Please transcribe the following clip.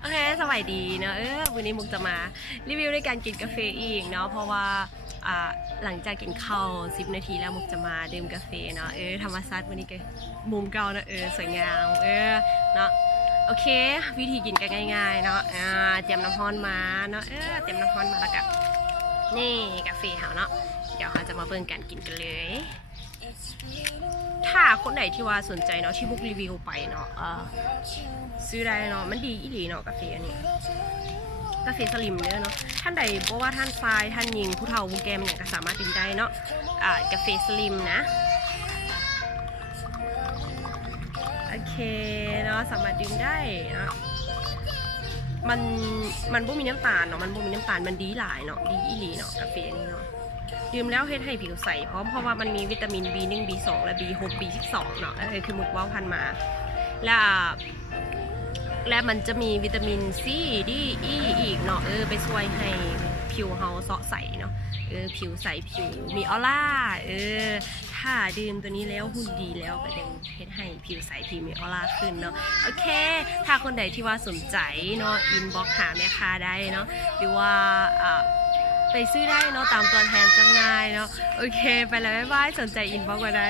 โอเคสวัสดีเนาะวันนี้มุกจะมารีวิวด้วยการกินกาแฟอีกเนาะเพราะว่าหลังจากกินข้าว10 นาทีแล้วมุกจะมาดื่มกาแฟเนาะธรรมชาติวันนี้ก็มุมเก่าเนาะสวยงามเนาะโอเควิธีกินก็ง่ายๆเนาะเตรียมน้ำร้อนมาเนาะเตรียมน้ำร้อนมาแล้วก็นี่กาแฟเขาเนาะเดี๋ยวเขาจะมาเบิ่งการกินกันเลยถ้าคนไหนที่ว่าสนใจเนาะที่มุกรีวิวไปเนาะซื้อได้เนาะมันดีอีหลีเนาะกาแฟอันนี้กาแฟสลิมเนาะท่านใดบอกว่าท่านทรายท่านยิงผู้เฒ่าผู้แก่เนี่ยก็สามารถดื่มได้เนาะกาแฟสลิมนะโอเคเนาะสามารถดื่มได้เนาะมันบ่มีน้ำตาลเนาะมันบ่มีน้ำตาลมันดีหลายเนาะดีอีหลีเนาะกาแฟนี้เนาะดื่มแล้วเฮ็ดให้ผิวใสเพราะว่ามันมีวิตามิน B1 B2 และ B6 B12 เนาะคือมุกว่าพันมาและมันจะมีวิตามินซีดีอีกเนาะไปช่วยให้ผิวเฮาเสาะใสเนาะผิวใสผิวมีออร่าถ้าดื่มตัวนี้แล้วหุ่นดีแล้วก็ยังเฮ็ดให้ผิวใสผิวมีออร่าขึ้นเนาะโอเคถ้าคนใดที่ว่าสนใจเนาะอินบ็อกซ์หาแม่ค้าได้เนาะหรือว่าไปซื้อได้เนาะตามตัวแทนจำหน่ายเนาะโอเคไปแล้วบ๊ายบายสนใจอินบ็อกซ์มาได้